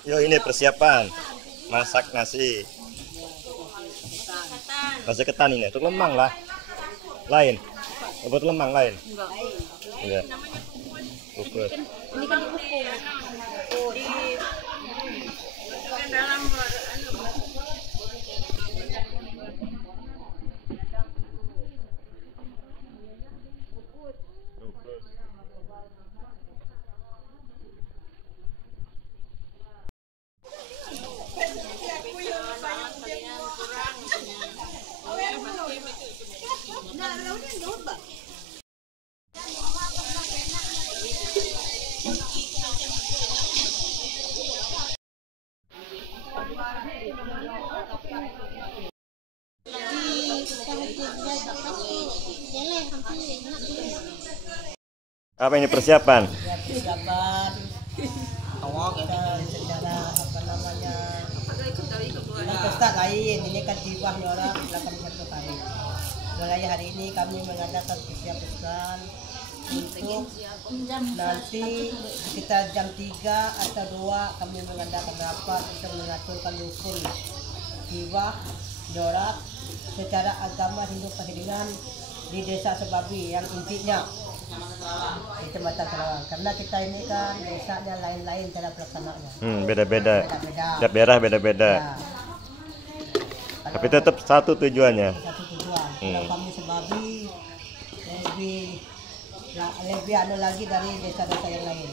Yo, ini persiapan masak nasi. Nasi ketan ini, untuk lemang lah. Lain. Buat lemang lain. Enggak. Kukus. Ini kan dikukus. Di dalam Apa ini persiapan? Ya, persiapan awak kita secara apa namanya ini pesta lain, ini kan tibahnya orang 81 hari. Mulai hari ini kami mengadakan persiapan untuk nanti sekitar jam 3 atau 2 kami mengadakan rapat untuk mengaturkan rukun tibah jorak secara agama Hindu Kehidupan di Desa Sebabi yang intinya di Kecamatan Sarawang. Karena kita ini kan desanya lain-lain cara pelaksanaannya. Beda-beda. Beda-beda. Tiap daerah beda-beda. Ya. Tapi tetap satu tujuannya. Satu tujuan. Kalau kami Sebabi lebih anu lagi dari desa-desa yang lain.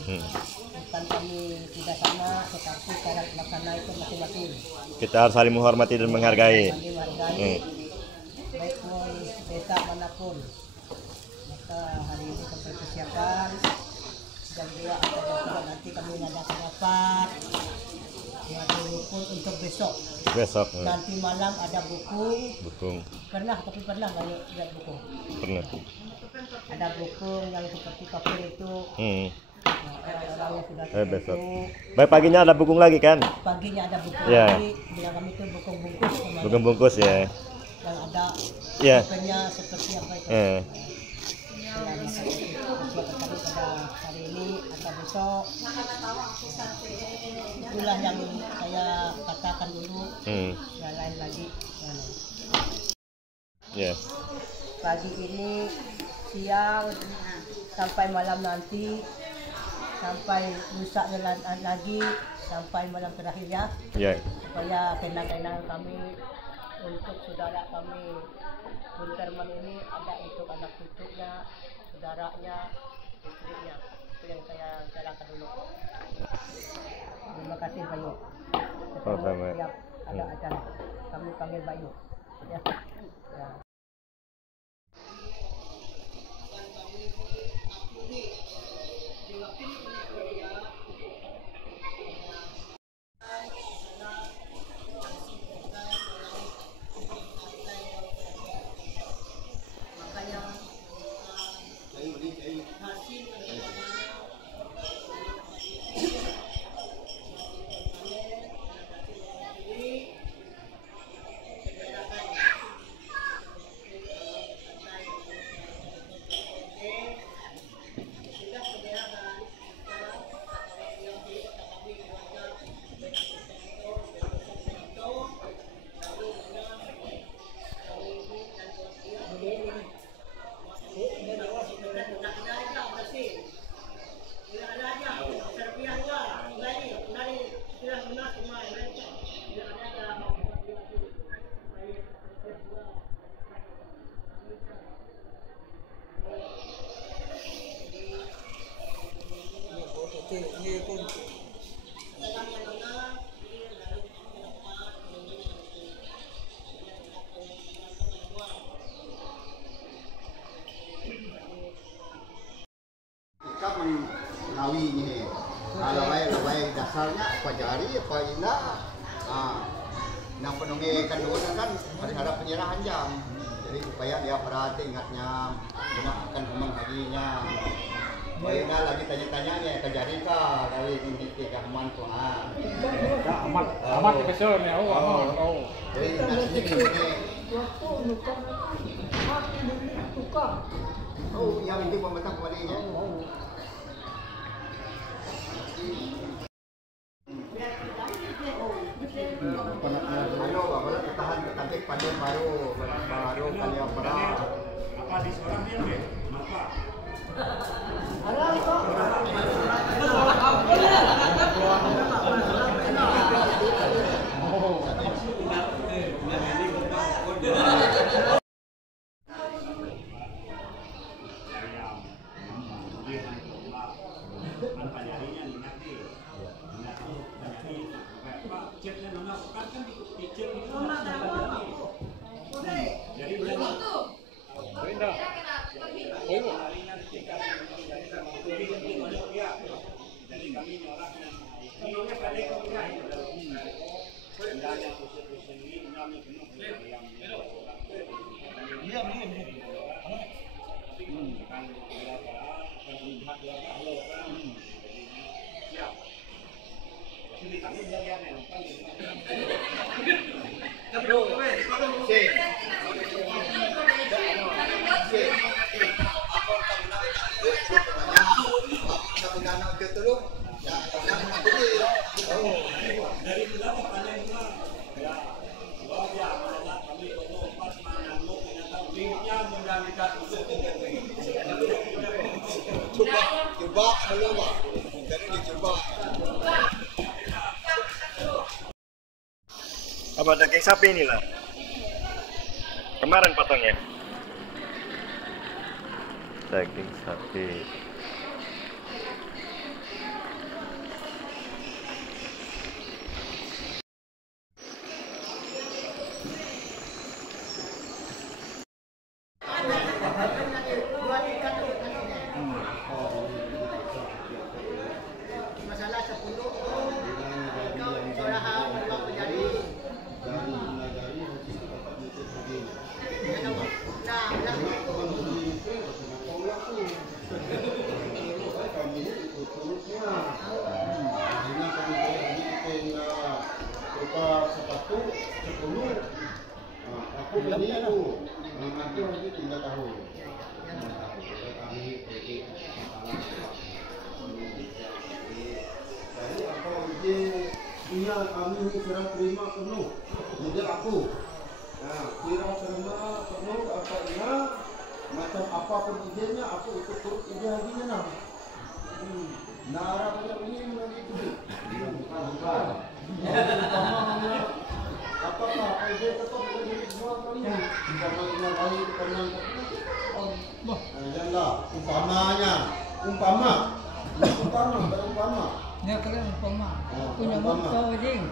Bukan kami tidak sama, tetapi cara pelaksana itu masing-masing. Kita harus saling menghormati dan menghargai. Saling menghargai, baik pun desa manapun. Maka hari ini kami persiapan jam 2 atau jam 3 nanti kami mengadakan rapat. Ada rukun untuk besok. Besok. Nanti malam ada bukung. Bukung. Pernah banyak lihat bukung. Pernah. Ada bukung yang seperti kafir itu. Orang yang sudah Besok. itu. Baik, paginya ada bukung lagi kan? Paginya ada bukung Ya. lagi. Bilang kami itu bukung bungkus. Kemarin. Bukung bungkus ya. Yang ada Ya. tipenya seperti apa itu. Persiapan kami pada hari ini atau besok. Itulah yang saya katakan dulu. Yang lain lagi. Yes. Pagi ini, siang, sampai malam nanti, sampai lusa lagi, sampai malam terakhir ya. Ya. Supaya kenang-kenangan kami untuk saudara kami Bunterman ini ada untuk anak cucunya, saudaranya, istrinya. Itu yang saya bicarakan dulu. Terima kasih Bayu. Sama-sama. Setiap ada acara kami panggil Bayu. Ya. Ya. Ngawi ini, lawai dasarnya apa jari apa indah, yang penunggu kandungan kan harap penyerahan jam, jadi supaya dia perhati ingatnya, gunakan kembang haginya. Bayinya lagi tanya-tanya nih ke jari kah dari ini ke aman tuh amat kesel nih jadi nanti ini yang ini pemerintah kembalinya baru kali apa? Apa di seorang dia deh? Maka. Coba dulu Pak. Jadi dicoba. Apa daging sapi inilah? Kemarin potongnya. Daging sapi. Masalah 10 sepatu 10. Aku beli itu. Nanti lagi 3 tahun. Kami pergi jadi apa izin punya kami serah terima penuh. Jadi aku kira terima penuh apa macam apapun izinnya aku ikut turut izin hajinya nah. Nara banyak ini lagi tu. Bukan. Apakah izin tetap boleh semua kali ni? Umpama lima kali tenang. Janganlah umpama. Dia kira umpama. Punya motor ding.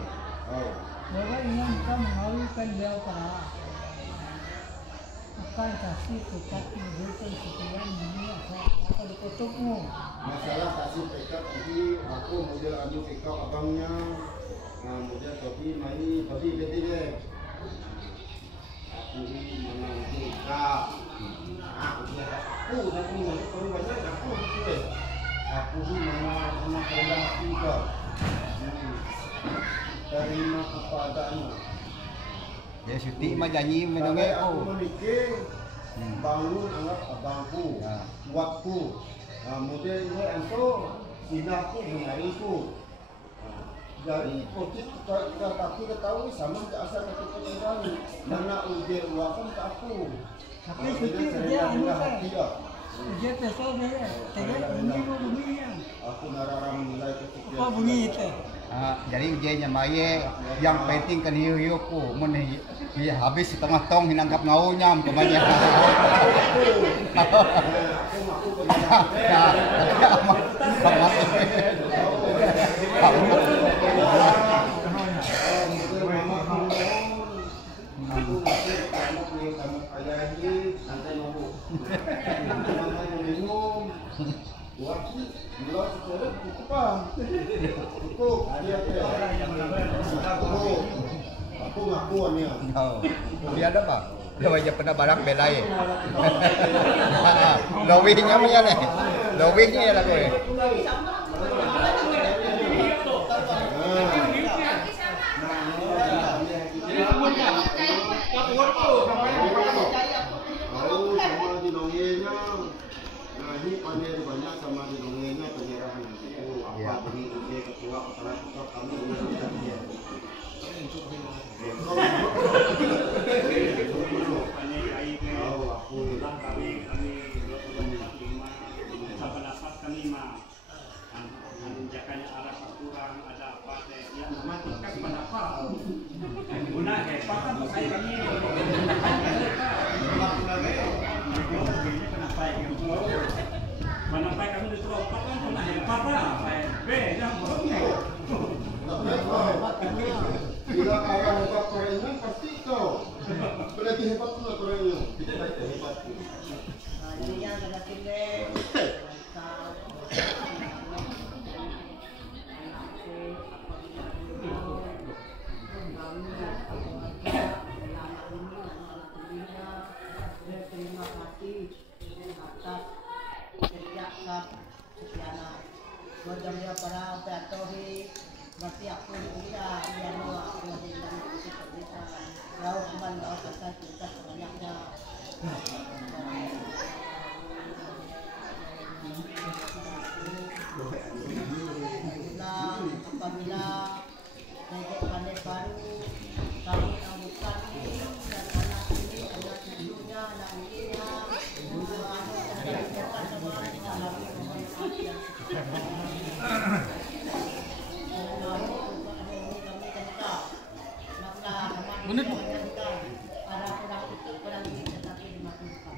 Bapak ingin kita mengawinkan dia para akan kasih tekad menjadi sekian dunia apa dikutupmu. Masalah kasih tekad ini aku model adu tekad abangnya. Model kopi mai kopi beti deh. Aku mana tekad. Aku dah ni orang banyak aku tu. Aku mana pernah juga. Terima kepadanya. Dia syuting mah janji mendengar aku memikir bangun anak abangku, buatku. Model ini itu sinarku mengariku. Jadi potik kita tapi ketahui sama asal kita tinggal mana ujian uakan ke aku. Tapi syuting dia anu kan. Dia pesol dia. Tegak bunyi yang. Aku nararam nilai ketika. Apa bunyi itu? Jadi ujiannya Maye yang penting kan hiu ku mun habis setengah tong hinanggap ngaunya umpamanya. Aku ngakuannya. Dia ada apa? Dia wajah pernah barang belai. Lowingnya punya nih. Lowingnya ya lah gue. Sama di dongengnya. Nah ini pandai banyak sama di dongengnya penyerahan itu apa ini ketua kepala pusat kami dengan dia. Tapi aku bisa yang aku bisa jauh teman bawa pasal kita banyaknya. Apabila nenek pandai baru kami amukan dan anak ini anak cucunya anak istrinya Menit. ada kurang itu kurang ini tetapi dimaklumkan.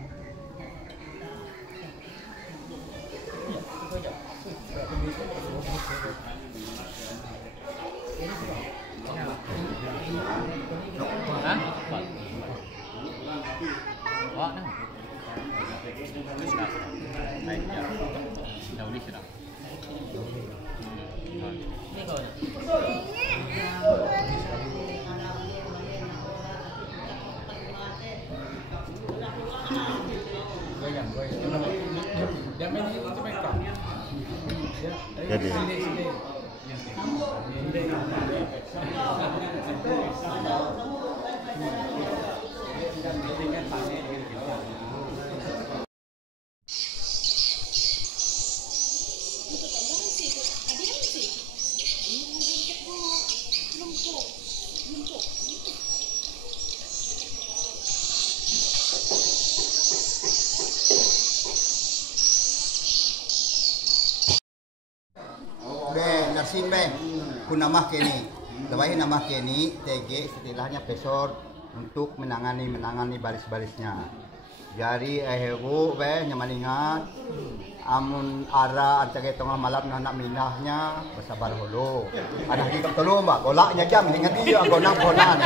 Hah? Wah, nah. Baik, ya. Dah boleh sudah. Jadi Nasin be, ku namah kini. Lepas namah kini, TG istilahnya pesor untuk menangani baris-barisnya. Jadi hebu be nyamaningat amun ara antage tengah malam nak minahnya bersabar hulu. Ada hikam telu mbak, golaknya jam ingat dia gonang-gonan.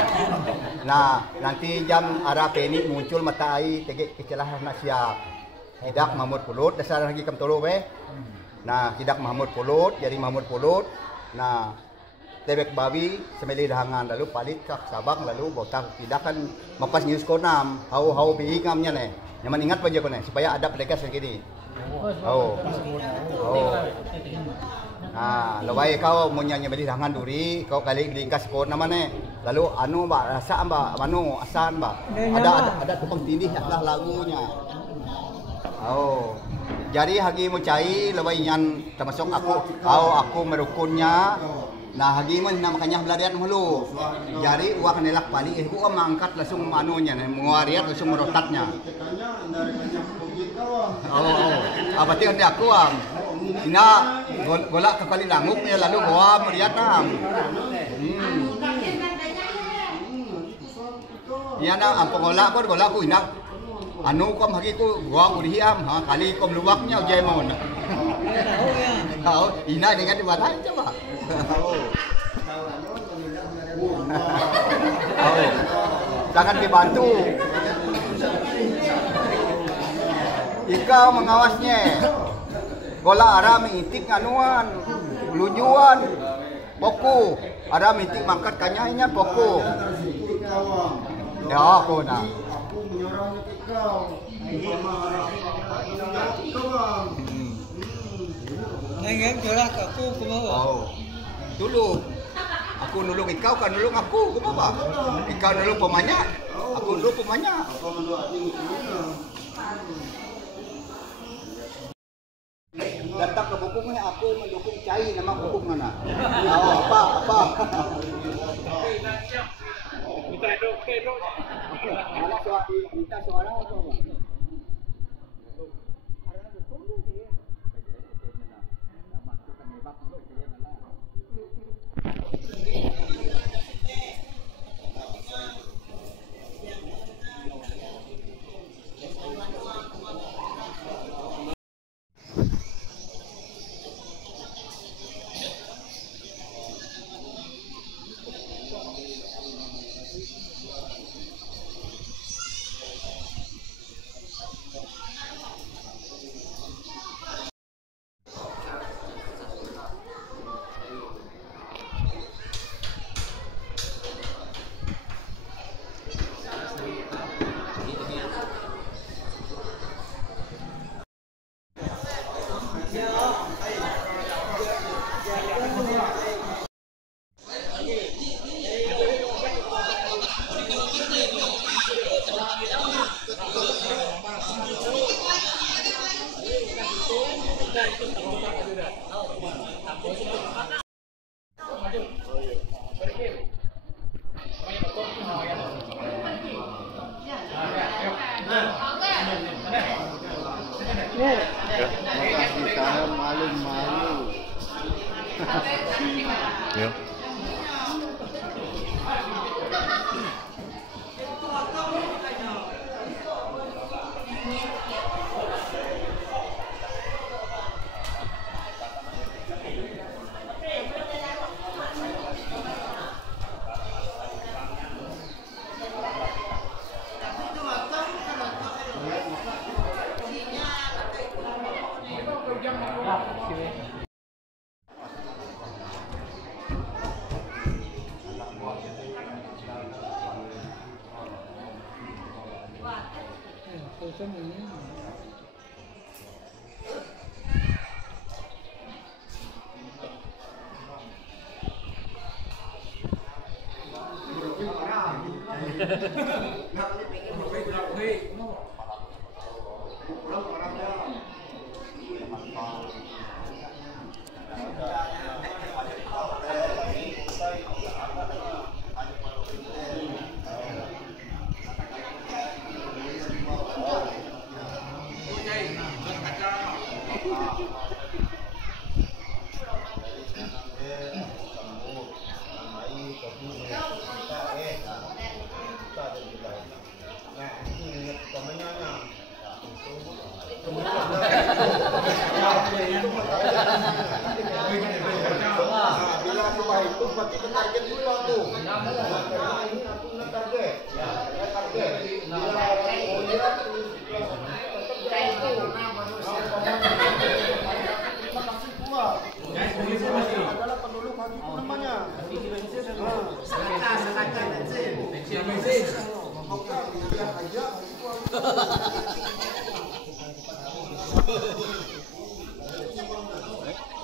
Nah, nanti jam ara peni muncul mata ai TG istilah nak siap. Tidak mamut pulut dasar hikam telu be. Nah, tidak Mahmud Pulut, jadi Mahmud Pulut. Nah, tebek babi, semeli dahangan, lalu palit kak sabang, lalu botak. Tidak kan mapas news konam, hau bihingamnya nih. Nyaman ingat aja kone, supaya ada pendekas segini. Oh. Nah, lawai kau mau nyanyi beli dahangan duri, kau kali dikas kon nama nih. Lalu anu mbak, rasa mbak, manu asan mbak. Ada tukang tindih adalah lagunya. Oh. Jadi hagi mo cai lawai yan termasuk aku merukunnya. Nah hagi mo na makanya belarian mulu. Jadi uang nilak pali ibu mangkat langsung manunya menguariat langsung merotatnya. Apa ti ande aku am. Ina golak ke kali languk ya lalu gua meriat am. Ya na ampung golak ku ina. Anu kom hagi ku gua kuriam ha kali kom luwaknya ujay mau na. Tahu ina dengan di mana coba. Jangan dibantu. Ikau mengawasnya. Gola ara mengitik nganuan, lujuan, poku. Ada mintik mangkat kanyainya poku. Ya aku nak. Nengen gerak aku kumaha. Oh. Dulu aku nulung ikau kan nulung aku, kumaha? Ikau nulung pemanya, aku nulung pemanya. Datang ke bukungnya aku mendukung cai nama bukung mana? Oh, apa? Minta suara apa? Ya. Bila cuma itu berarti target dulu tuh. Ini aku target. Ya, target. Bila adalah penduduk itu namanya.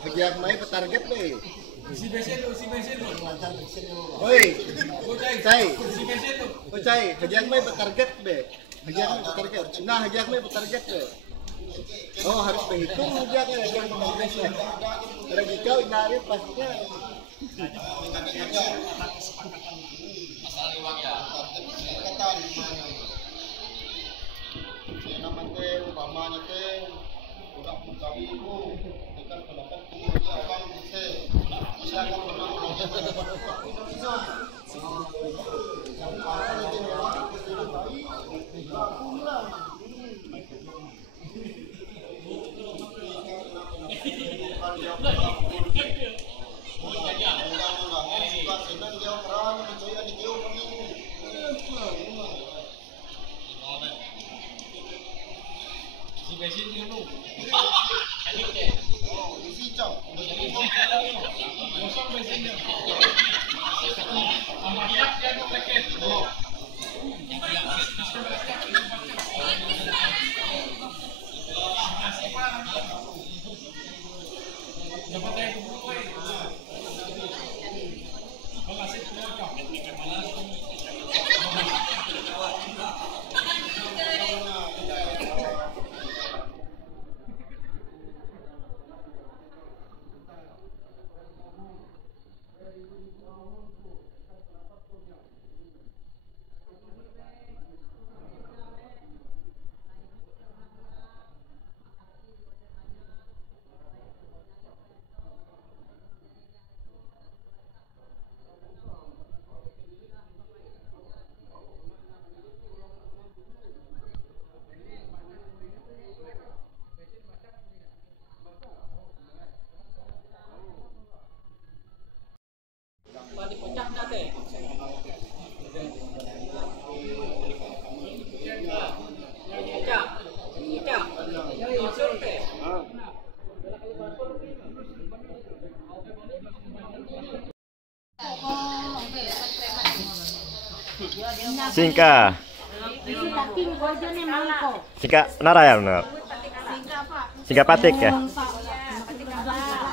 Kegiatan main petarget deh. Isi bensin lu. Oi, cai. Oh cai, kegiatan main petarget deh. Kegiatan petarget. Nah, kegiatan main petarget deh. Oh harus berhitung kegiatan petarget. Kalau kau nyari pastinya. Umpamanya teh udah mencari ibu dengan pendapat kemudian abang bisa silakan menang bisa yang mana itu orang lebih baik lakukan Singka. Singka nara ya benar. Singka patik ya.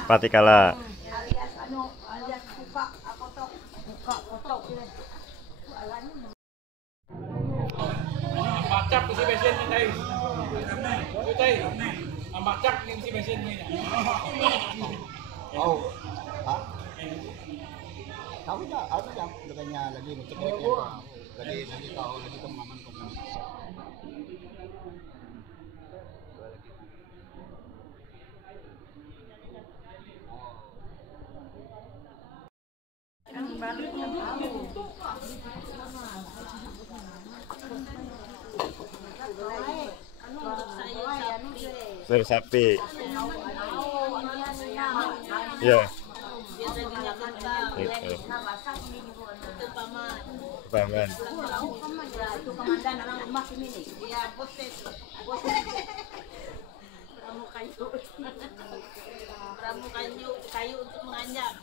Patikala. Macap isi bensin ni tay. Tay. Macap ni isi bensin ni. Oh, hah? Tahu tak? Ada yang dekatnya lagi cek lagi tahu lagi pemahaman. Sayur sapi. Ya. Itu. Paman. Itu komandan orang rumah sini nih. Dia bos itu. Ramu kayu untuk menganjak.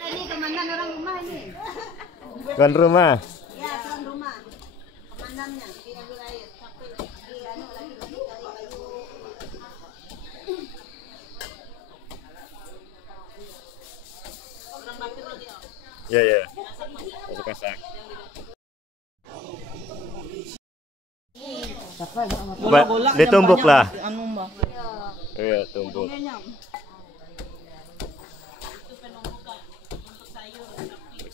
Ini komandan orang rumah ini. Tuan rumah. Ya, tuan rumah. Komandannya diambil air sampai lagi cari kayu. Orang dapur lagi. Ya ya. Masak. Ditumbuk lah. Anu mbak. Iya, tumbuk.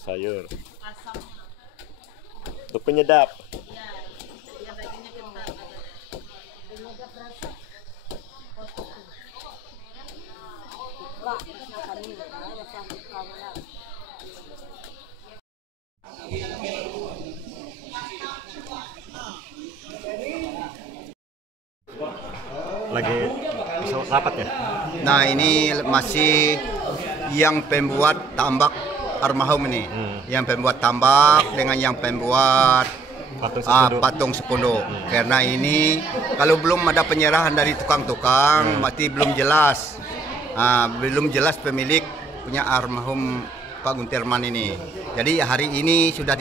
Sayur. Untuk penyedap. Lagi rapat ya? Nah, ini masih yang pembuat tambak almarhum ini. Yang pembuat tambak dengan yang pembuat patung sepunduk. Karena ini kalau belum ada penyerahan dari tukang-tukang, masih belum jelas. Belum jelas pemilik punya almarhum Pak Guntirman ini. Jadi hari ini sudah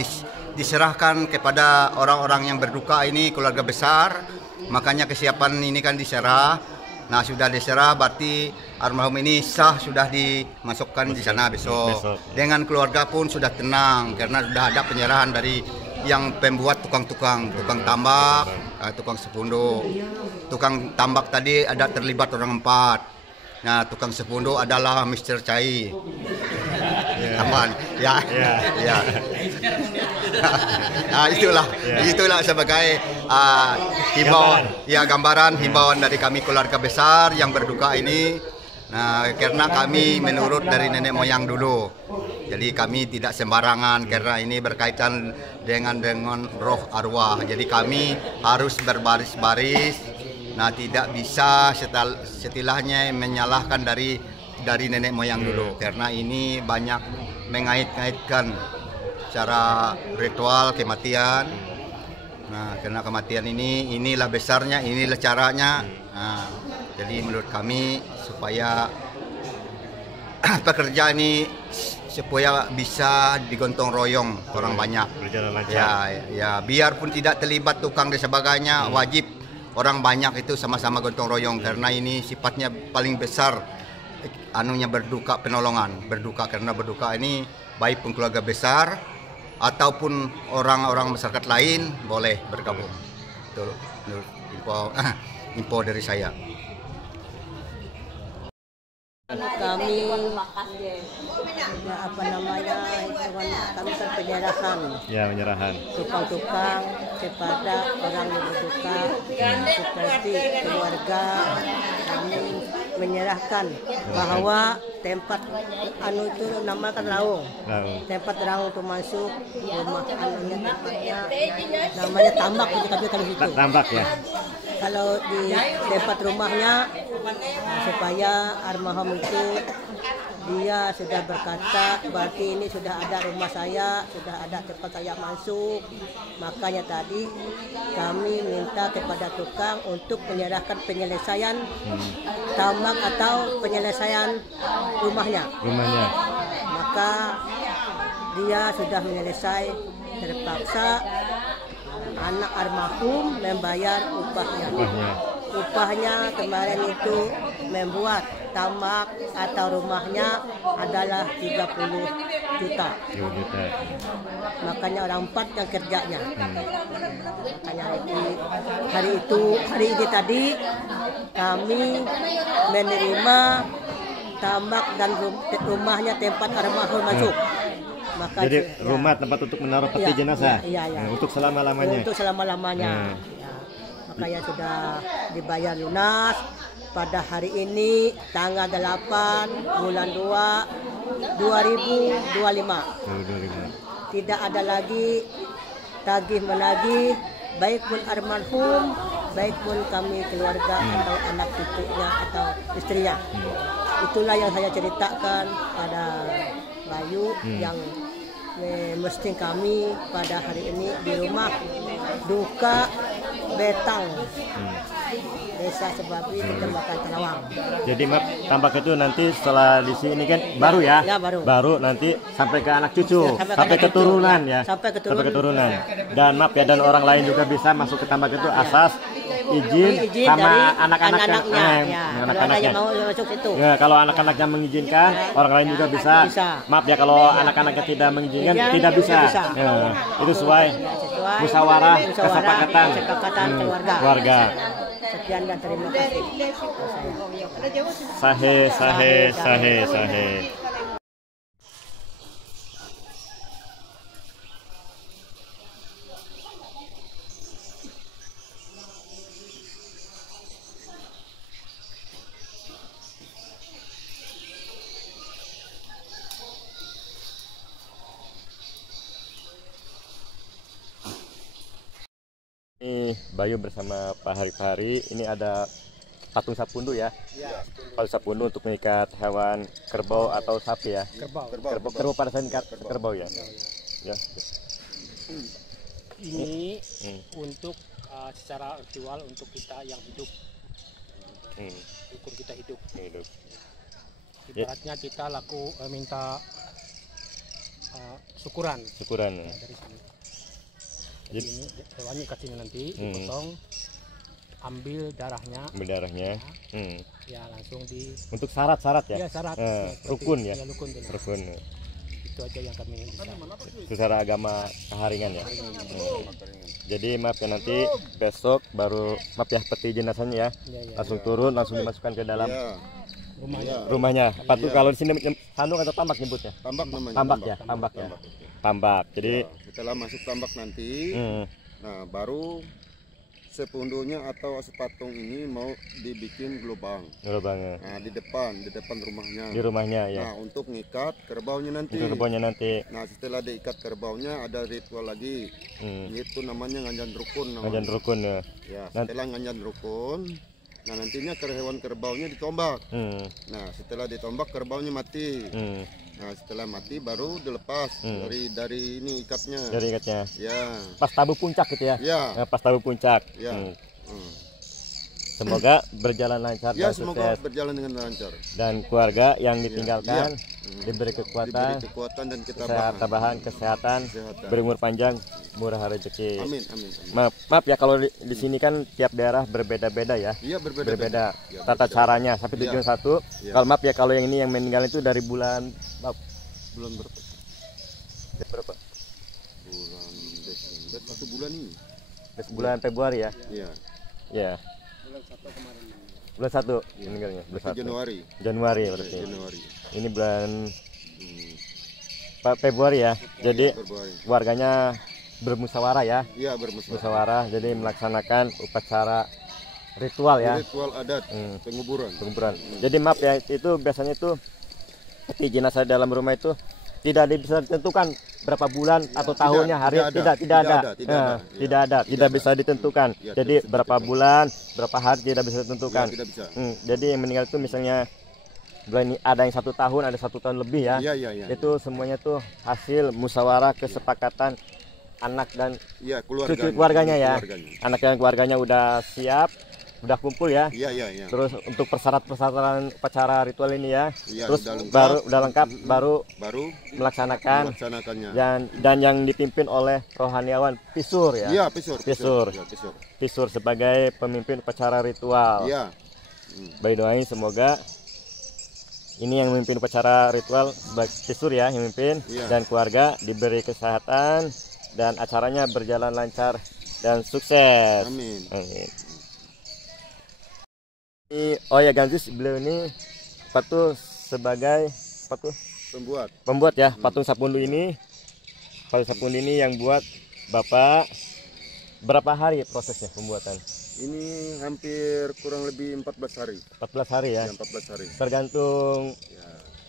diserahkan kepada orang-orang yang berduka ini, keluarga besar. Makanya kesiapan ini kan diserah. Nah, sudah diserah berarti almarhum ini sah, sudah dimasukkan di sana besok. Dengan keluarga pun sudah tenang karena sudah ada penyerahan dari yang pembuat tukang tambak, tukang sepunduk. Tukang tambak tadi ada terlibat orang 4. Nah, tukang sepunduk adalah Mr. Cai. Aman. Ya. Nah, itulah sebagai gambaran himbauan dari kami keluarga besar yang berduka ini. Nah, karena kami menurut dari nenek moyang dulu. Jadi kami tidak sembarangan karena ini berkaitan dengan roh arwah. Jadi kami harus berbaris-baris. Nah, tidak bisa setelahnya menyalahkan dari nenek moyang dulu karena ini banyak mengait-ngaitkan secara ritual kematian. Nah, karena kematian inilah besarnya, inilah caranya. Nah, jadi menurut kami supaya pekerjaan ini supaya bisa digontong royong orang banyak. Ya, biarpun tidak terlibat tukang dan sebagainya, wajib orang banyak itu sama-sama gontong royong karena ini sifatnya paling besar anunya berduka penolongan. Berduka karena berduka ini baik pun keluarga besar ataupun orang-orang masyarakat lain boleh bergabung. Itu info dari saya. Kami kami penyerahan. Ya, penyerahan. Tukang-tukang kepada orang yang berduka seperti keluarga. Kami menyerahkan bahwa tempat itu namakan raung. Tempat raung untuk masuk rumah tempatnya namanya tambak itu kami situ. Tambak ya. Kalau di tempat rumahnya supaya almarhum itu dia sudah berkata berarti ini sudah ada rumah saya, sudah ada tempat saya masuk. Makanya tadi kami minta kepada tukang untuk menyerahkan penyelesaian tambak atau penyelesaian rumahnya. Maka dia sudah menyelesai, terpaksa anak almarhum membayar upahnya. Upahnya kemarin itu membuat tambak atau rumahnya adalah 30 juta. Makanya orang 4 yang kerjanya. Makanya hari ini tadi kami menerima tambak dan rumahnya tempat almarhum masuk. Maka Jadi ya. rumah tempat untuk menaruh peti Iya, jenazah. iya, iya. Nah, untuk selama-lamanya. Untuk selama-lamanya. Ya. Makanya sudah dibayar lunas pada hari ini tanggal 8 bulan 2 2025. Tidak ada lagi tagih menagih, baik pun almarhum, baik pun kami keluarga atau anak cucunya atau istrinya. Itulah yang saya ceritakan pada Bayu yang mesti kami pada hari ini di rumah duka Betang, Desa Sebabi, Kecamatan Telawang. Jadi maaf, tambak itu nanti setelah di sini kan baru ya? Ya, baru. Baru nanti sampai ke anak cucu, Ya, sampai keturunan ya. Sampai keturunan. Dan maaf ya, dan orang lain juga bisa masuk ke tambak itu asas izin Izin sama dari anak-anaknya. anak-anaknya. Kalau ada yang mau masuk situ. Ya, kalau anak-anaknya mengizinkan, orang lain juga bisa. Maaf ya, kalau anak-anaknya tidak mengizinkan, tidak bisa. Ya, itu sesuai musyawarah kesepakatan keluarga. Sekian dan terima kasih. Sahe. Ini Bayu bersama Pak Hari. Ini ada patung sapundu ya. Patung sapundu untuk mengikat hewan kerbau atau sapi ya. Kerbau pada saat ikat kerbau ya. Ya. Ini untuk secara ritual untuk kita yang hidup. Hukum kita hidup. Ibaratnya kita minta syukuran. Ya. Dari sini. Jadi ini hewannya kat sini nanti dipotong, ambil darahnya. Ya langsung di. Untuk syarat ya. Ya syarat. Rukun ya. Rukun. Itu aja yang kami bisa. Secara agama keharingan ya. Jadi maaf ya, nanti besok baru peti jenazahnya ya. Langsung turun, langsung dimasukkan ke dalam rumahnya. Patu kalau di sini handuk atau tambak nyebutnya? Tambak namanya. Tambak ya. Tambak. Jadi setelah masuk tambak nanti, nah baru sepundunya atau sepatung ini mau dibikin lubang. Nah di depan rumahnya. Di rumahnya ya. Nah untuk ngikat kerbaunya nanti. Nah setelah diikat kerbaunya ada ritual lagi. Itu namanya nganjan rukun. Nganjan rukun ya. Ya setelah nganjan rukun. Nah nantinya hewan kerbaunya ditombak. Nah setelah ditombak kerbaunya mati. Nah setelah mati baru dilepas dari ini ikatnya. Dari ikatnya. Ya. Pas tabu puncak gitu ya. Ya. Pas tabu puncak. Ya. Semoga berjalan lancar ya, dan semoga sukses. Berjalan dengan lancar. Dan keluarga yang ditinggalkan diberi kekuatan, dan ketabahan, kesehatan, berumur panjang, murah rezeki. Amin. Maaf ya, kalau di sini kan tiap daerah berbeda-beda ya. Iya, berbeda. Ya, tata caranya sampai tujuan satu. Kalau maaf ya, kalau yang ini yang meninggal itu dari bulan berapa? Bulan Desember. Satu bulan ini. Bulan Februari ya. Iya. Ya. Bulan 1 meninggalnya. Bulan 1. Januari berarti. Ini bulan Februari ya. Jadi warganya bermusyawarah ya. Iya, bermusyawarah. Jadi melaksanakan upacara ritual ya. Ritual adat penguburan. Jadi maaf ya, itu biasanya itu peti jenazah dalam rumah itu tidak bisa ditentukan berapa bulan atau tahunnya, hari tidak bisa ditentukan. Jadi berapa bulan, berapa hari tidak bisa ditentukan. Jadi yang meninggal itu misalnya bulan ini ada yang 1 tahun, ada 1 tahun lebih ya. Itu semuanya tuh hasil musyawarah kesepakatan anak dan cucu keluarganya ya. Anak dan keluarganya udah siap, udah kumpul ya. Terus untuk persyaratan upacara ritual ini ya. Terus udah lengkap baru melaksanakannya. Dan yang dipimpin oleh rohaniawan Pisur ya. Iya, Pisur sebagai pemimpin upacara ritual. Baik, doain semoga ini yang memimpin upacara ritual sebagai Pisur ya, yang memimpin dan keluarga diberi kesehatan dan acaranya berjalan lancar dan sukses. Amin. Oh ya, Ganjus, beliau ini sebagai Pembuat ya, patung Sapundu ini. Patung Sapundu ini yang buat Bapak. Berapa hari prosesnya pembuatan? Ini hampir kurang lebih 14 hari. 14 hari ya? 14 hari. Tergantung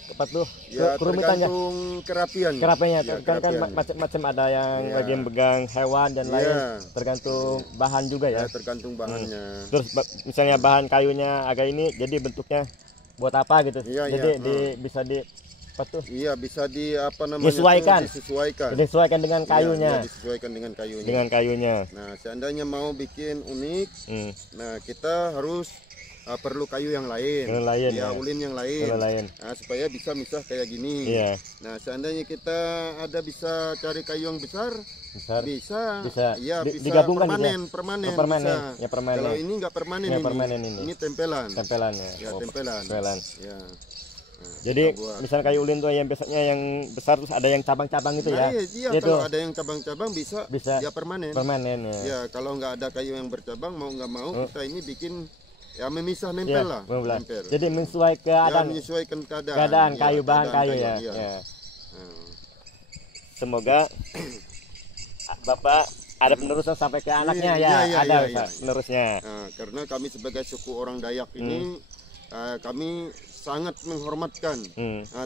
apa tuh? Ya, kerumitannya. tergantung kerapiannya. Kerapiannya, Ya, kan macam-macam ada yang lagi megang hewan dan lain. Tergantung bahan juga ya. Tergantung bahannya. Terus misalnya bahan kayunya agak ini, jadi bentuknya buat apa gitu? Jadi bisa di apa tuh? Iya, bisa di apa namanya? Disesuaikan dengan kayunya. Disesuaikan dengan kayunya. Dengan kayunya. Nah, seandainya mau bikin unik, nah kita harus perlu kayu yang lain. Ulin yang lain. Nah, supaya bisa misah kayak gini. Iya. Nah, seandainya kita bisa cari kayu yang besar. Bisa. Iya, bisa digabungkan permanen. Permanen. Ya, permanen. Kalau ini enggak permanen ini. Ini tempelan. Tempelan ya. Ya, tempelan. Ya. Nah, jadi misalnya kayu ulin tuh yang biasanya yang besar, terus ada yang cabang-cabang gitu ya. Iya, kalau ada yang cabang-cabang bisa ya permanen. Permanen ya. Ya, kalau nggak ada kayu yang bercabang, mau nggak mau kita ini bikin ya memisah nempel lah. Nempel. Jadi menyesuaikan keadaan kayu, bahan kayu ya. Semoga Bapak ada penerusan sampai ke anaknya ada penerusnya. Nah, karena kami sebagai suku orang Dayak ini kami sangat menghormatkan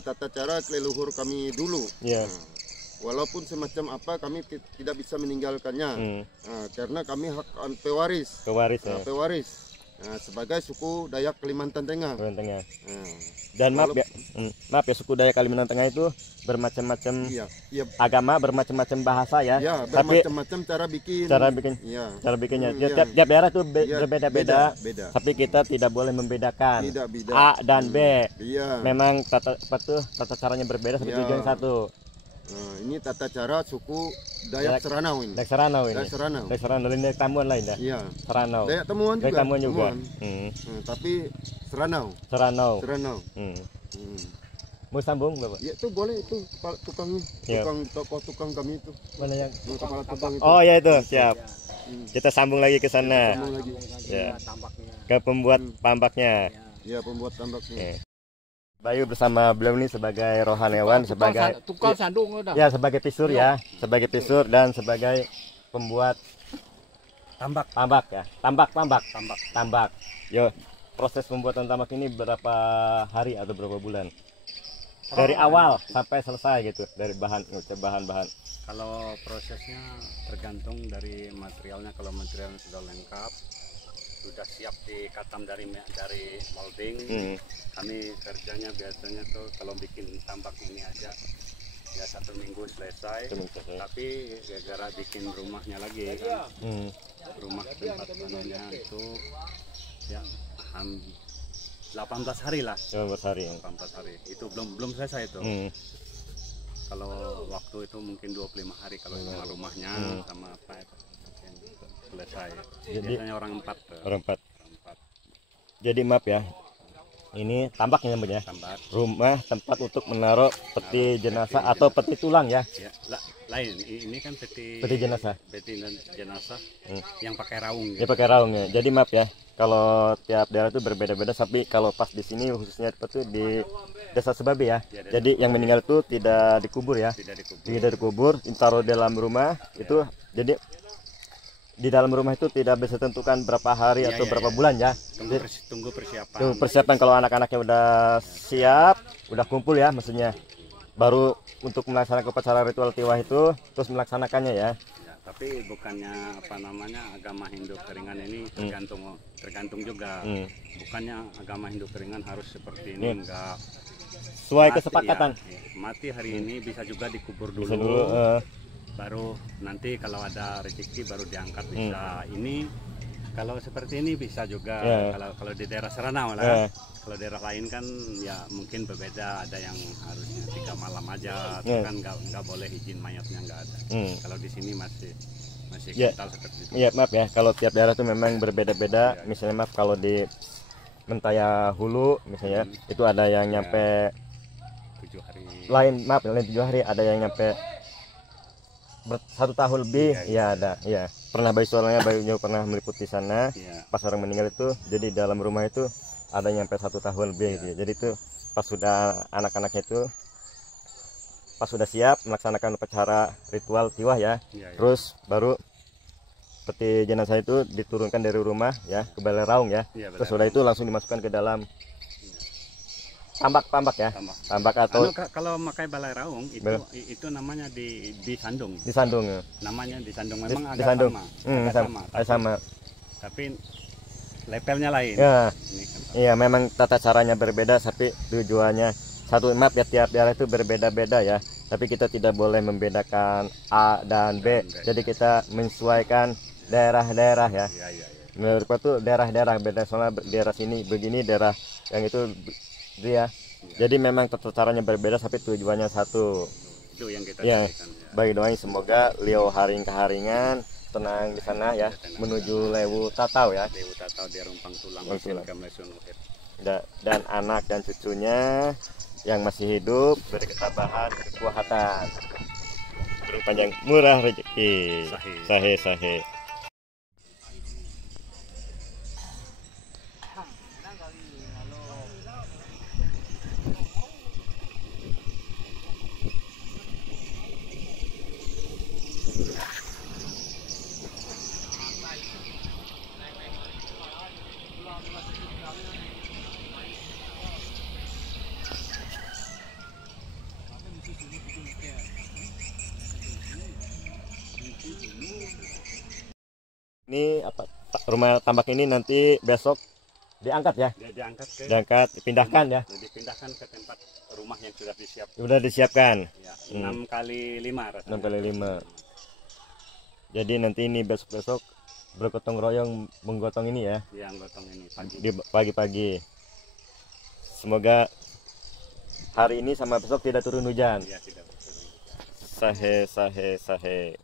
tata cara leluhur kami dulu. Walaupun semacam apa kami tidak bisa meninggalkannya, karena kami hak pewaris. Pewaris. Nah, sebagai suku Dayak Kalimantan Tengah. Dan maaf ya, suku Dayak Kalimantan Tengah itu bermacam-macam agama, bermacam-macam bahasa ya. Bermacam-macam cara bikin. Cara bikinnya. Tiap daerah itu berbeda-beda. Tapi kita tidak boleh membedakan A dan B. Memang tata caranya berbeda, tapi tujuan satu. Nah, ini tata cara suku Dayak Seranau ini. Dayak Seranau ini Tamuan lain dah. Iya. Seranau. Dayak Tamuan juga. Tapi Seranau. Mau sambung Bapak? Ya itu boleh, itu tukangnya. Tukang kami itu. Mana yang kepala tukang itu? Oh ya itu, siap. Kita sambung lagi ke sana. Ya. Ke pembuat tambaknya. Ya, pembuat tambaknya. Bayu bersama beliau ini sebagai rohaniawan, sebagai tukang sandung udah. Ya, sebagai pisur ya, sebagai pisur dan sebagai pembuat tambak ya. Tambak. Yo, proses pembuatan tambak ini berapa hari atau berapa bulan? Dari awal sampai selesai gitu, dari bahan-bahan. Kalau prosesnya tergantung dari materialnya. Kalau materialnya sudah lengkap, sudah siap dikatam dari molding, kami kerjanya biasanya tuh kalau bikin tambak ini aja ya 1 minggu selesai. Tapi gara-gara bikin rumahnya lagi kan, rumah tempat tanahnya itu ya 18 hari lah. 18 hari itu belum selesai itu. Kalau waktu itu mungkin 25 hari kalau sama rumahnya sama apa itu selesai. Biasanya orang 4. Jadi maaf ya, ini tambaknya namanya. Rumah tempat untuk menaruh peti jenazah atau peti tulang ya. Lain, ini kan peti jenazah. Peti jenazah yang pakai raung. Ya pakai raung ya. Jadi maaf ya, kalau tiap daerah itu berbeda-beda. Tapi kalau pas di sini khususnya itu di Desa Sebabe ya. Jadi yang meninggal itu tidak dikubur ya. Tidak dikubur, ditaruh dalam rumah itu. Jadi di dalam rumah itu tidak bisa tentukan berapa hari atau berapa bulan ya. Tunggu persiapan. Tunggu persiapan kalau anak-anaknya udah siap, udah kumpul ya maksudnya. Baru untuk melaksanakan upacara ritual tiwah itu terus melaksanakannya ya. Tapi bukannya apa namanya agama Hindu Keringan ini tergantung juga. Bukannya agama Hindu Keringan harus seperti ini, enggak. Sesuai kesepakatan. Mati hari ini bisa juga dikubur dulu. Baru nanti kalau ada rezeki baru diangkat bisa. Ini kalau seperti ini bisa juga. Kalau di daerah Seranau lah. Kalau daerah lain kan ya mungkin berbeda, ada yang harusnya 3 malam aja, kan nggak boleh izin mayatnya nggak ada. Kalau di sini masih kental seperti itu. Iya maaf ya, kalau tiap daerah itu memang berbeda-beda. Misalnya maaf kalau di Mentaya Hulu misalnya itu ada yang nyampe 7 hari. Lain 7 hari, ada yang nyampe 1 tahun lebih. Ya ada, ya pernah Bayunya pernah meliputi sana. Pas orang meninggal itu, jadi dalam rumah itu ada nyampe 1 tahun lebih gitu. Jadi itu pas sudah anak-anaknya itu pas sudah siap melaksanakan upacara ritual tiwah ya, terus baru peti jenazah itu diturunkan dari rumah ya ke Balai Raung ya, terus sudah itu langsung dimasukkan ke dalam tambak ya, tambak atau kalau makai Balai Raung itu namanya disandung ya. Namanya disandung, memang agak sama tapi levelnya lain ya. Iya, memang tata caranya berbeda tapi tujuannya satu. Maaf ya, tiap daerah itu berbeda-beda ya, tapi kita tidak boleh membedakan A dan B. Jadi kita menyesuaikan daerah-daerah ya. Menurutku tuh daerah-daerah beda, soalnya daerah sini begini, daerah yang itu dia. Jadi memang tata caranya berbeda tapi tujuannya satu. Itu yang kita bagi doain semoga Liau Haring Keharingan tenang di sana ya, menuju Lewu Tatau ya. Lewu Tatau di Rumpang Tulang dan anak dan cucunya yang masih hidup beri ketabahan, kekuatan, panjang murah rezeki. Sahih. Ini apa, rumah tambak ini nanti besok diangkat ya? Diangkat, dipindahkan ya? Dipindahkan ke tempat rumah yang sudah disiapkan. Sudah disiapkan. Ya, 6x5 rasanya. 6x5. Jadi nanti ini besok bergotong royong menggotong ini ya? Yang gotong ini pagi-pagi. Semoga hari ini sama besok tidak turun hujan. Ya, tidak turun hujan. Sahih.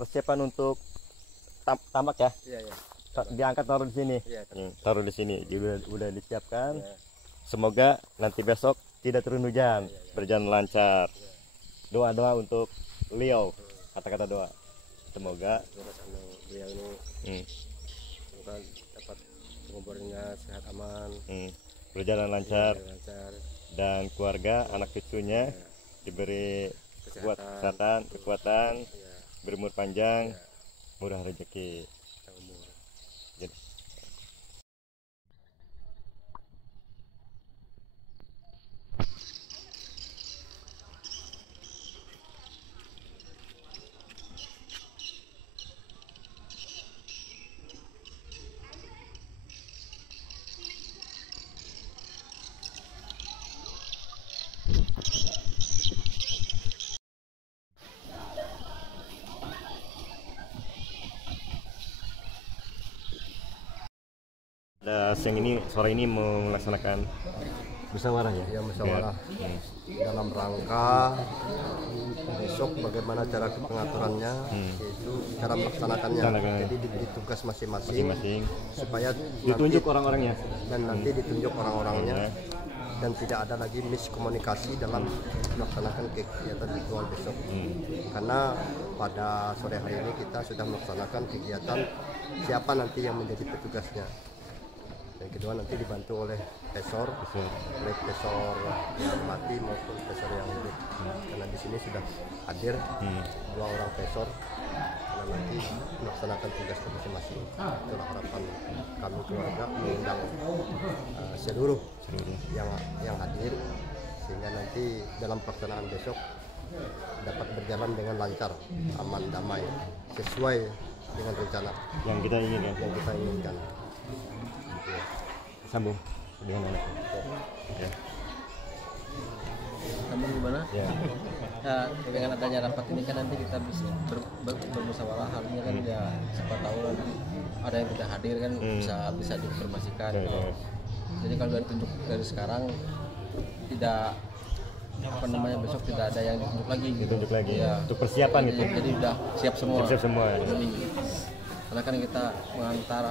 Persiapan untuk tambak ya? Iya. Diangkat taruh di sini. Iya, taruh di sini. Udah disiapkan. Iya. Semoga nanti besok tidak turun hujan, berjalan lancar. Doa-doa untuk Liau, kata-kata doa. Semoga beliau ini dapat umurnya sehat aman, berjalan lancar, dan keluarga anak cucunya diberi kesehatan, kekuatan, berumur panjang, murah rezeki. Jadi, siang ini, sore ini mau melaksanakan Musyawarah ya? Ya musyawarah. Dalam rangka besok bagaimana cara pengaturannya, yaitu cara melaksanakannya. Jadi diberi tugas masing-masing supaya ditunjuk orang-orangnya. Dan nanti ditunjuk orang-orangnya. Dan tidak ada lagi miskomunikasi dalam melaksanakan kegiatan ritual besok. Karena pada sore hari ini kita sudah melaksanakan kegiatan siapa nanti yang menjadi petugasnya. Dan kedua nanti dibantu oleh pesor, baik pesor yang mati maupun pesor yang hidup. Karena di sini sudah hadir 2 orang pesor. Karena nanti melaksanakan tugas masing-masing. Itulah harapan kami keluarga mengundang seluruh yang hadir, sehingga nanti dalam pelaksanaan besok dapat berjalan dengan lancar, aman, damai, sesuai dengan rencana yang kita inginkan. Sambung dengan anak. Sambung gimana? Ya. Nah, dengan adanya rapat ini kan nanti kita bisa bermusyawarah, halnya kan ya siapa tahu nanti ada yang tidak hadir kan bisa diinformasikan. Jadi kalau ditunjuk dari sekarang tidak besok tidak ada yang ditunjuk lagi. Ya. Untuk persiapan gitu. Jadi udah siap semua. Siap semua. Jadi, karena kan kita mengantar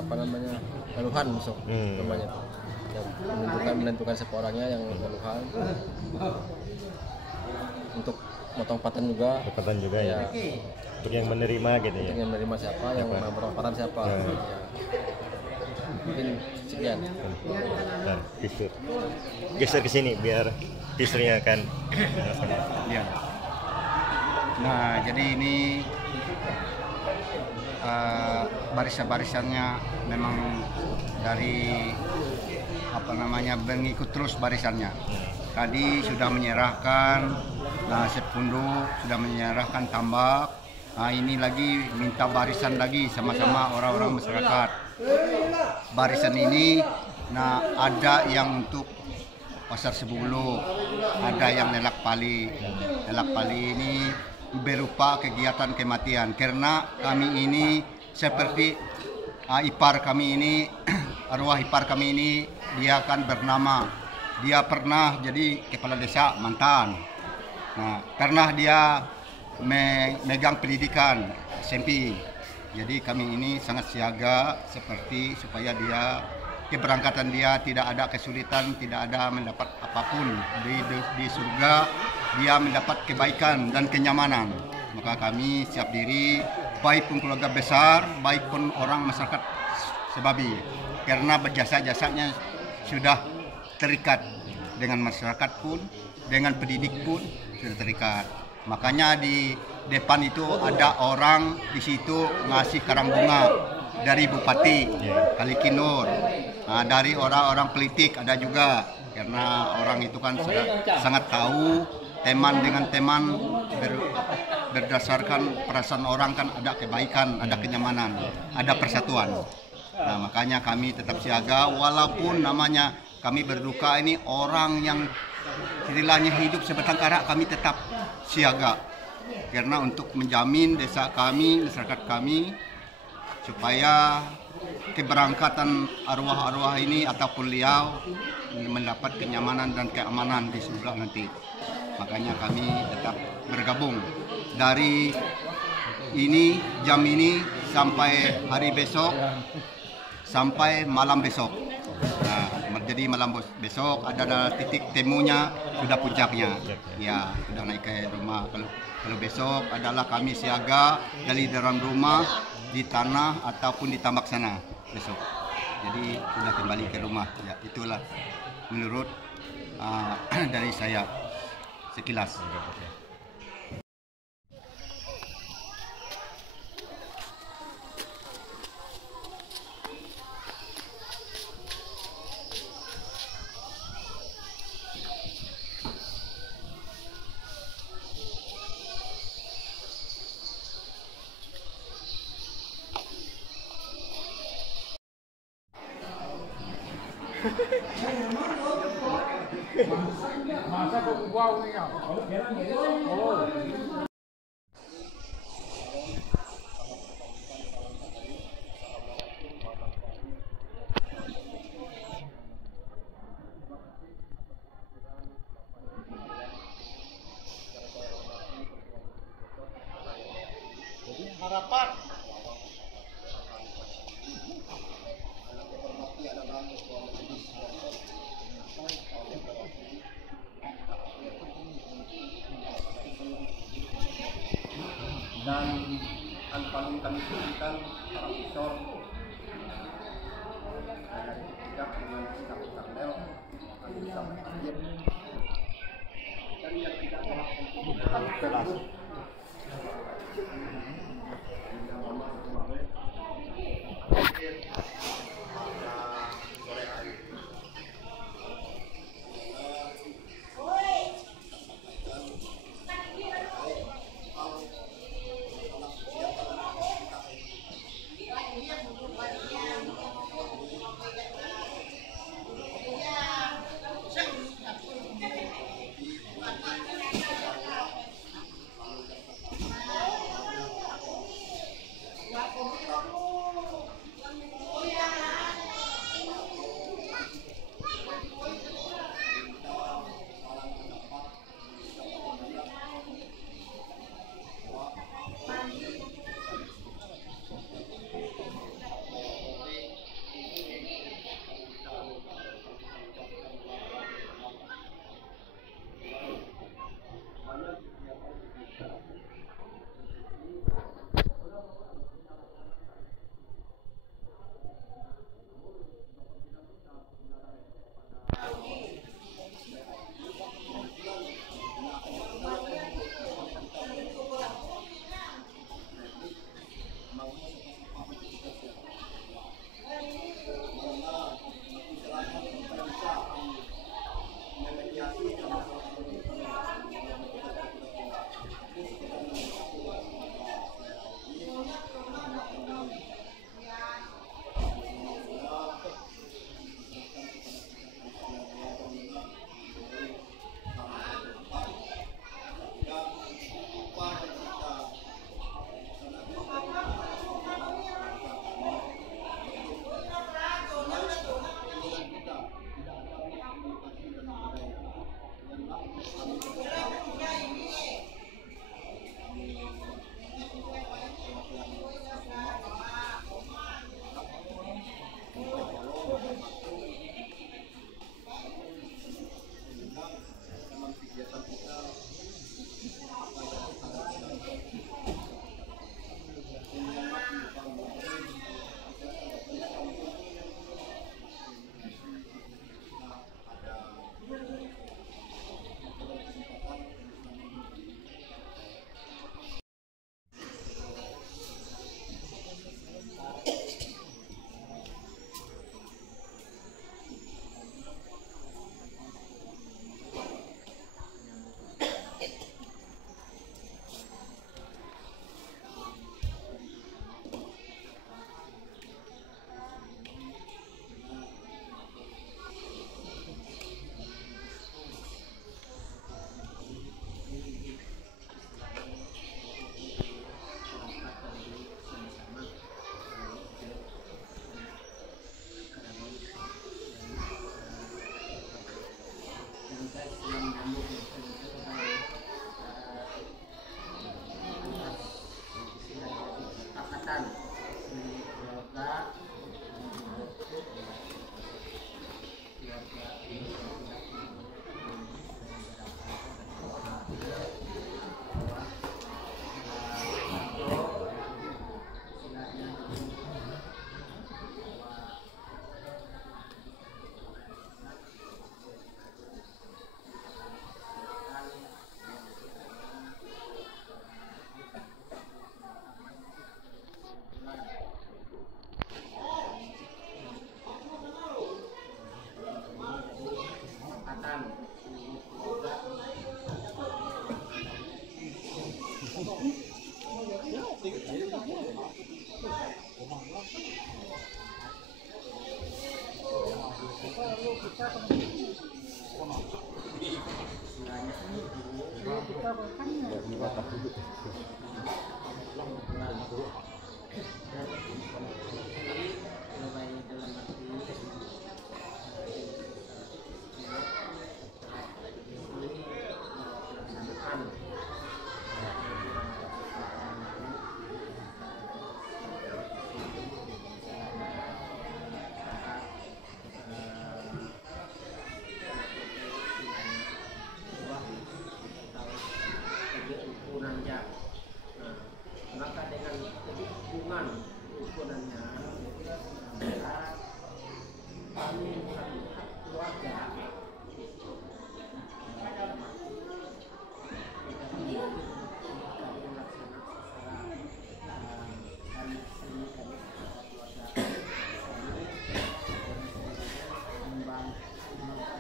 keluhan besok namanya tuh. Yang menentukan siapa orangnya yang keluhan. Untuk motong paten juga. Ya. Untuk yang menerima gitu ya. Untuk yang menerima siapa, yang memotong paten siapa. Ya. Mungkin sekian. Dan pisur. Geser ke sini biar pisurnya akan. Ya. Nah, jadi ini barisan-barisannya memang dari mengikut terus barisannya. Tadi sudah menyerahkan sepundu, sudah menyerahkan tambak. Nah, ini lagi minta barisan lagi sama-sama orang-orang masyarakat. Barisan ini ada yang untuk pasar Sebulu, ada yang nelak pali. Nelak pali ini berupa kegiatan kematian, karena kami ini seperti ipar kami ini, arwah ipar kami ini, dia kan bernama, dia pernah jadi kepala desa mantan. Nah, karena dia memegang pendidikan SMP, jadi kami ini sangat siaga seperti supaya dia keberangkatan dia tidak ada kesulitan, tidak ada mendapat apapun di surga, dia mendapat kebaikan dan kenyamanan. Maka kami siap diri, baik pun keluarga besar, baik pun orang masyarakat Sebabi, karena berjasa-jasanya sudah terikat dengan masyarakat pun, dengan pendidik pun sudah terikat. Makanya di depan itu ada orang di situ ngasih karang bunga dari Bupati Kalikinur. Nah, dari orang-orang politik ada juga, karena orang itu kan sangat tahu teman dengan teman berdasarkan perasaan orang kan ada kebaikan, ada kenyamanan, ada persatuan. Nah, makanya kami tetap siaga walaupun namanya kami berduka, ini orang yang istilahnya hidup sebatang kara, kami tetap siaga karena untuk menjamin desa kami, masyarakat kami supaya keberangkatan arwah-arwah ini ataupun beliau mendapat kenyamanan dan keamanan di surga nanti. Makanya kami tetap bergabung dari jam ini sampai hari besok, sampai malam besok. Nah, jadi malam besok ada titik temunya, sudah puncaknya. Ya, sudah naik ke rumah. Kalau besok adalah kami siaga dari dalam rumah, di tanah ataupun di tambak sana besok. Jadi sudah kembali ke rumah. Ya, itulah menurut dari saya sekilas. Masa kok wow nih kau? Dan yang paling kami sulikan para visor dari tidak dengan sikap karmel kami bisa bertarget dan yang tidak melakukan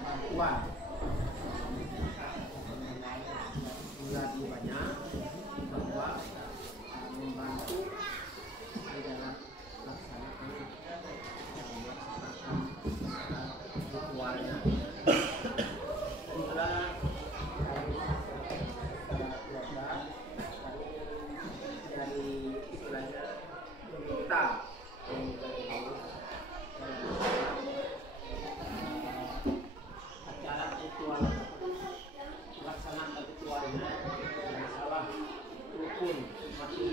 bantuan lebih banyak bahwa membantu di dalam melaksanakan ritualnya. Juga dari istilahnya meminta acara ritual pelaksanaan ritualnya masalah rukun mati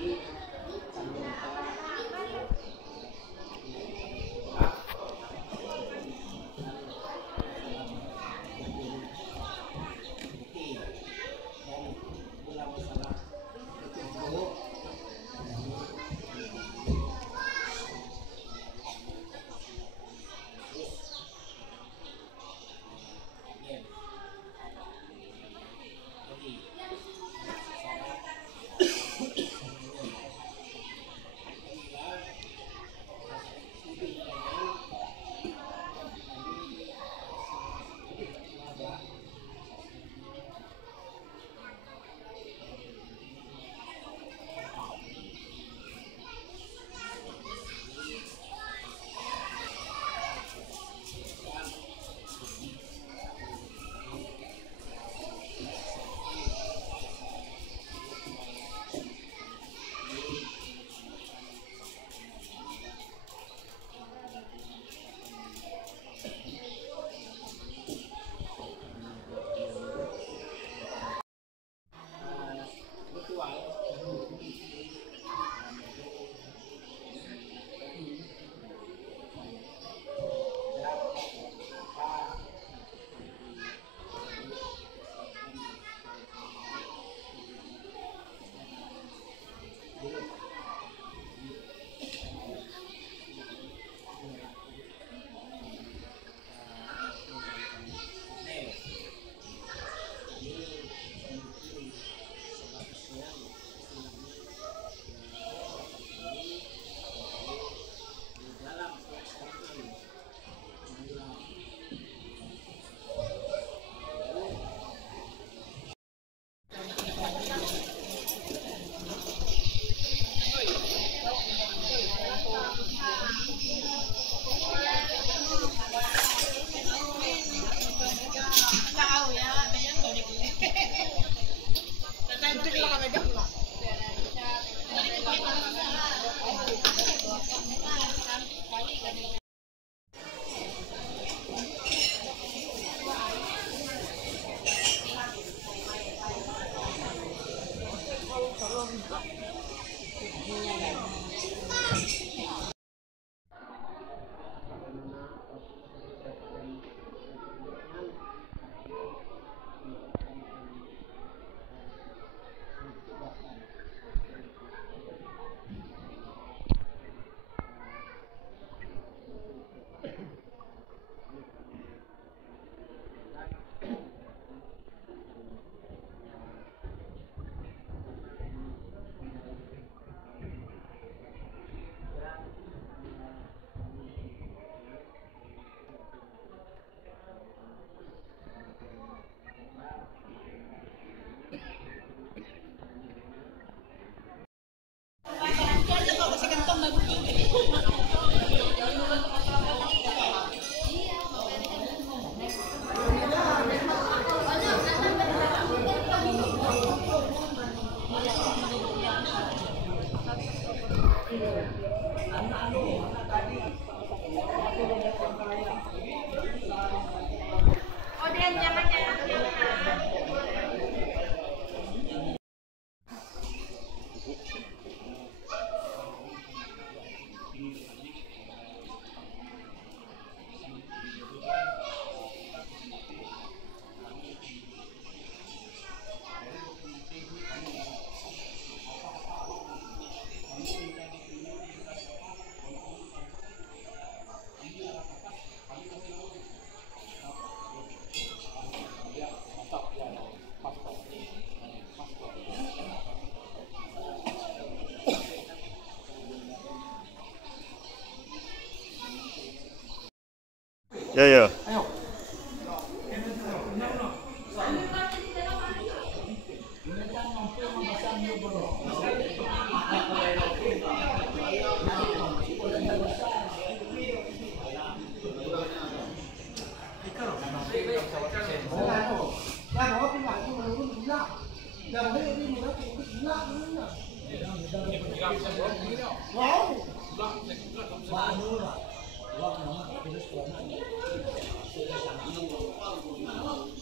Ya ya. Ayo.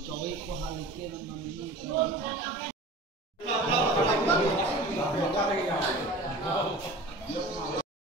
Cowok ko halikin ng mga